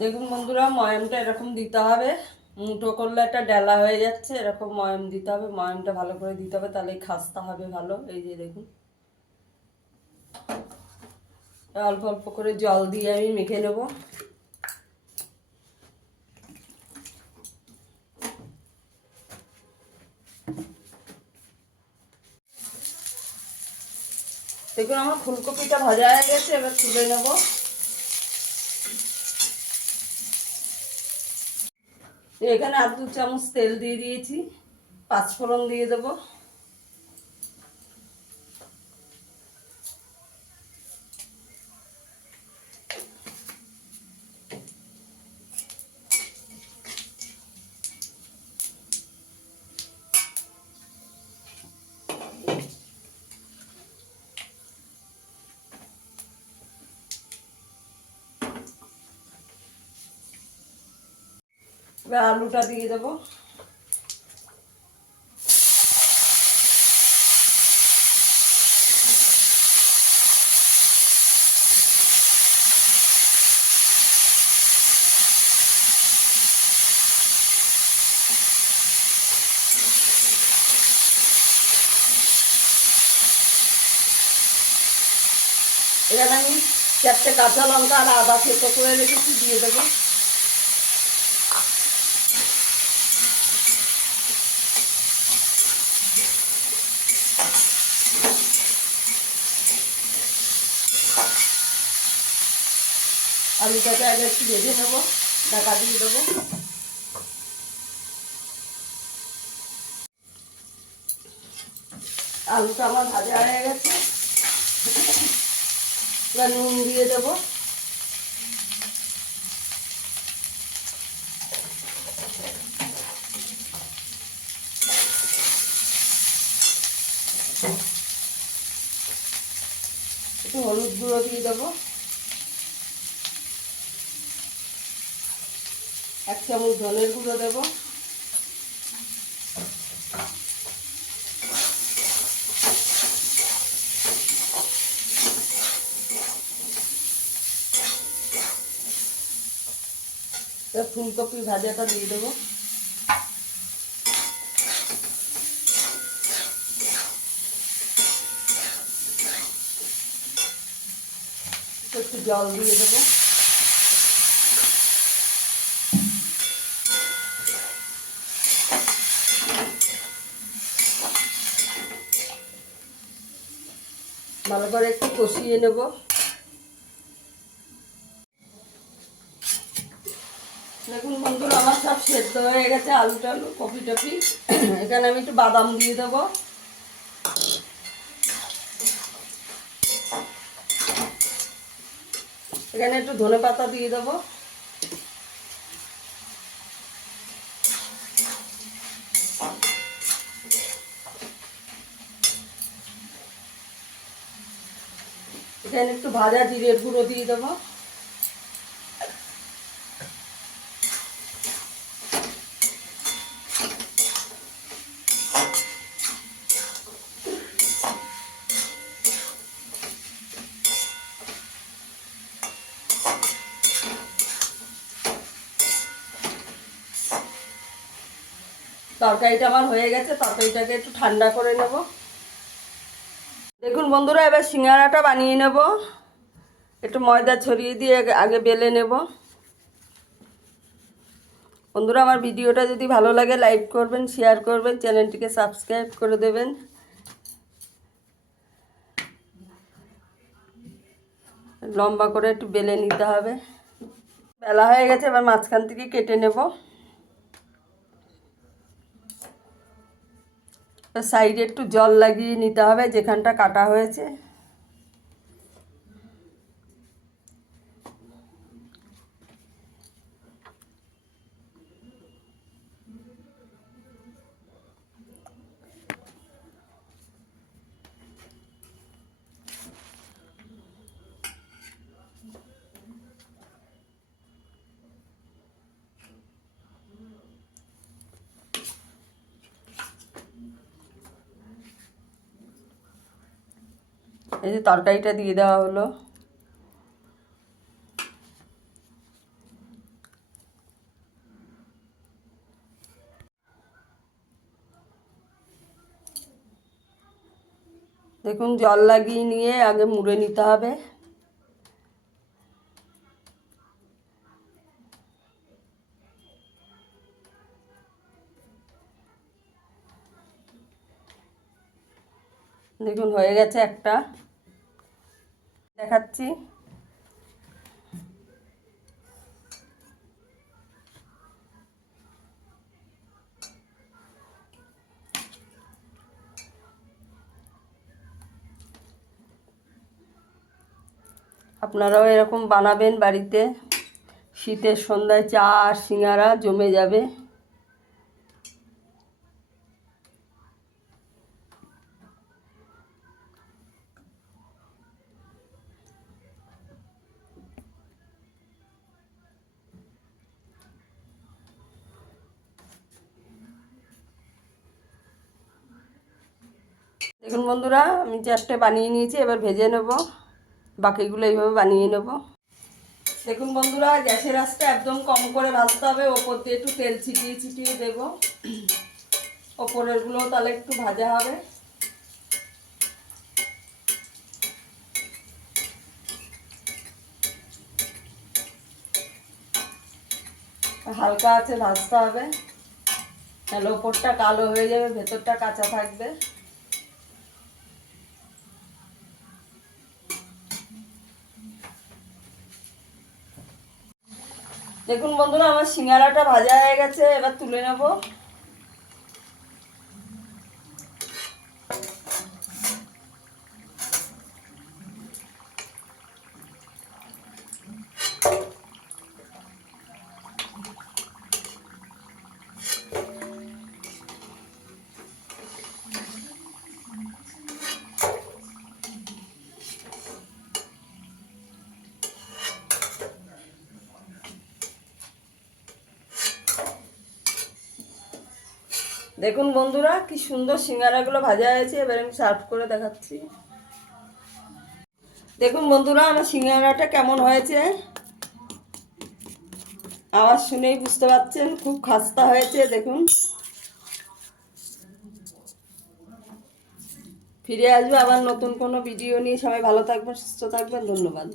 দেখুন বন্ধুরা, ময়ামটা এরকম দিতে হবে। মুঠো করলে একটা ডেলা হয়ে যাচ্ছে, এরকম ময়াম দিতে হবে। ময়ামটা ভালো করে দিতে হবে, তাহলেই খাস্তা হবে ভালো। এই যে দেখুন, অল্প অল্প করে জল দিয়ে আমি মেখে নেব। দেখুন আমার ফুলকপিটা ভাজা হয়ে গেছে, এবার তুলে নেব। এখানে 2 চামচ তেল দিয়ে দিয়েছি, 5 ফোড়ন দিয়ে দেবো। এবার আলুটা দিয়ে দেবো। এখানে আমি 4টে কাঁচা লঙ্কা আর আদা থেতো করে রেখেছি, দিয়ে দেবো। আলুটাকে আগে একটু ভেজে নেবো, ঢাকা দিয়ে দেবো। আলুটা আমার ভাজা হয়ে গেছে, এবার নুন দিয়ে দেবো। একটু হলুদ গুঁড়ো দিয়ে দেবো, 1 চামচ ধনের গুঁড়ো দেবো, ফুলকপি ভাজাটা দিয়ে দেবো। একটু জল দিয়ে দেবো। ভালো করে একটু কষিয়ে নেব। দেখুন বন্ধুরা, আমার সব সেদ্ধ হয়ে গেছে, আলু টালু কপি টপি। এখানে আমি একটু বাদাম দিয়ে দেবো। এখানে একটু ধনে পাতা দিয়ে দেবো। এখানে একটু ভাজা জিরের গুঁড়ো দিয়ে দেবো। তরকারিটা আমার হয়ে গেছে, তরকারিটাকে একটু ঠান্ডা করে নেব। দেখুন বন্ধুরা, এবার সিঙ্গারাটা বানিয়ে নেব। একটু ময়দা ছড়িয়ে দিয়ে আগে বেলে নেব। বন্ধুরা, আমার ভিডিওটা যদি ভালো লাগে লাইক করবেন, শেয়ার করবেন, চ্যানেলটিকে সাবস্ক্রাইব করে দেবেন। লম্বা করে একটু বেলে নিতে হবে। বেলা হয়ে গেছে, এবার মাঝখান থেকে কেটে নেব। সাইডে একটু জল লাগিয়ে নিতে হবে যেখানটা কাটা হয়েছে। এই যে তরকারিটা দিয়ে দেওয়া হলো। দেখুন জল লাগিয়ে নিয়ে আগে মুড়ে নিতে হবে। দেখুন হয়ে গেছে একটা, দেখাচ্ছি। আপনারাও এরকম বানাবেন বাড়িতে, শীতের সন্ধ্যায় চা আর সিঙ্গারা জমে যাবে। দেখুন বন্ধুরা, আমি 4টে বানিয়ে নিয়েছি, এবার ভেজে নেব। বাকিগুলো এইভাবে বানিয়ে নেব। দেখুন বন্ধুরা, গ্যাসের আঁচটা একদম কম করে ভাজতে হবে। ওপর দিয়ে একটু তেল ছিটিয়ে ছিটিয়ে দেবো, ওপরেরগুলো তাহলে একটু ভাজা হবে। হালকা আছে ভাজতে হবে, তাহলে ওপরটা কালো হয়ে যাবে, ভেতরটা কাঁচা থাকবে। দেখুন বন্ধুরা, আমার সিঙ্গারাটা ভাজা হয়ে গেছে, এবার তুলে নেব। দেখুন বন্ধুরা, কি সুন্দর সিঙ্গারাগুলো ভাজা হয়েছে। এবার আমি সার্ভ করে দেখাচ্ছি। দেখুন বন্ধুরা, আমার সিঙ্গারাটা কেমন হয়েছে, আওয়াজ শুনেই বুঝতে পারছেন খুব খাস্তা হয়েছে। দেখুন, ফিরে আসবো আবার নতুন কোনো ভিডিও নিয়ে। সবাই ভালো থাকবেন, সুস্থ থাকবেন, ধন্যবাদ।